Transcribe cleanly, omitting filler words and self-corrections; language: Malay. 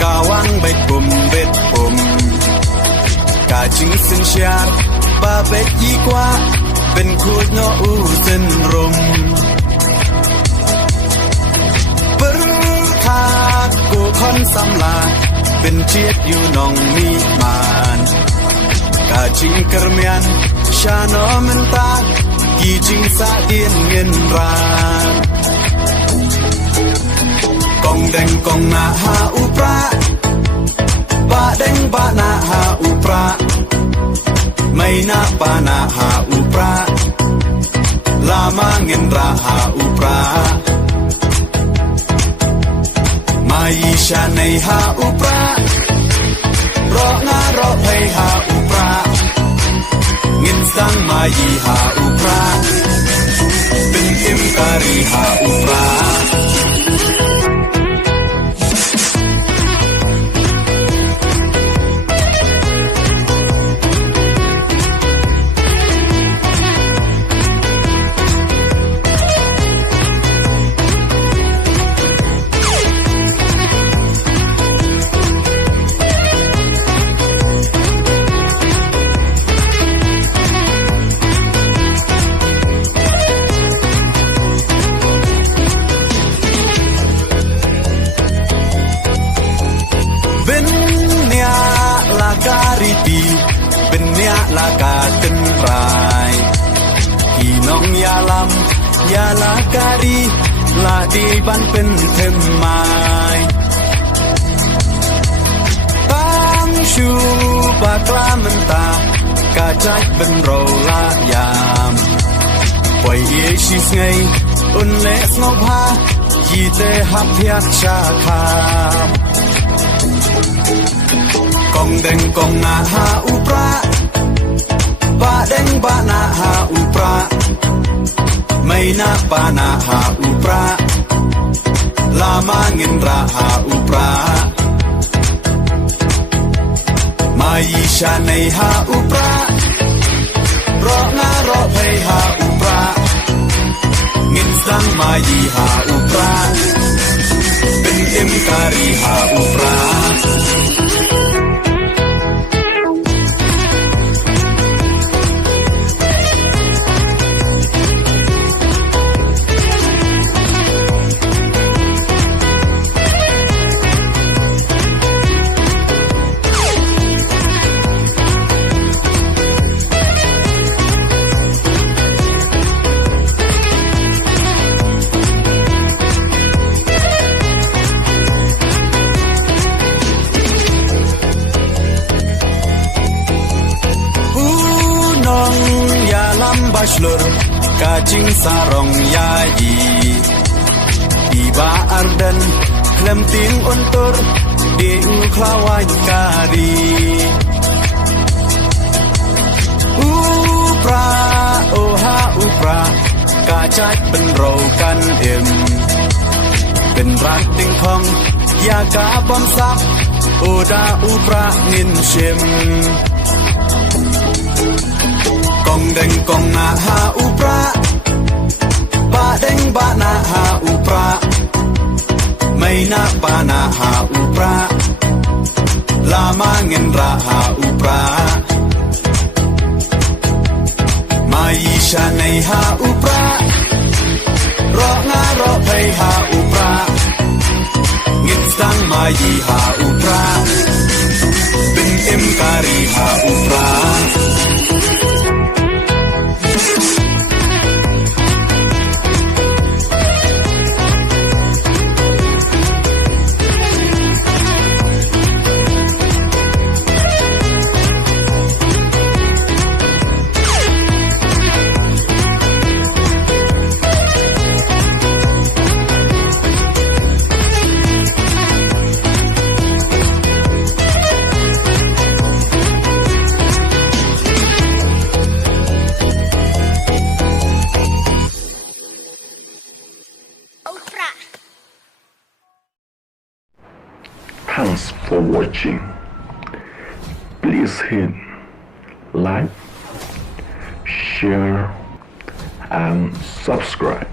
Kawang bet bum Kajing sen Shad ba bet yi kwa Ben khut no u sen rum Berkat ku khon sam la Ben chiet yu nong mi man Kajing kermian Shano menta Kijing sa dien ngin ran Kong deng kong na ha u Prah Ba deng ba na ha u Prah May na pa na ha u Prah Lama ngin ra ha u Prah Mai sha nei ha u Prah Ro nga ro pay ha u Prah Ngin sang mai ha u Prah Bin im kari ha u Prah Benya laka tenrai Kinong yalam Yala kari La di ban pen temai Bang shu bakla menta Kajak ben ro la yam Poi ye shis ngay Un le snop ha Yi te hap hiat sha kham Kong deng kong na ha u Prah Ba deng ba na ha u Prah May na pa na ha u Prah Lama ngin ra ha u Prah Mai sha nei ha u Prah Ro nga ro pay ha u Prah Ngin sang mai ha u Prah Bin im kari ha u Prah Bashlur kajing sarong yayi Iba ardan klemting untur di uklawai kari Prah oh ha Prah kajak penrokan im Ben rat ting khong ya ka bom sak Oda Prah ngin shim Kong deng kong na ha u Prah Ba deng ba na ha u Prah May na pa na ha u Prah Lama ngin ra ha u Prah Mai sha nei ha u Prah Ro nga ro pay ha u Prah Ngin sang mai ha u Prah Bin im kari ha u Prah Thanks for watching. Please hit like, share, and subscribe.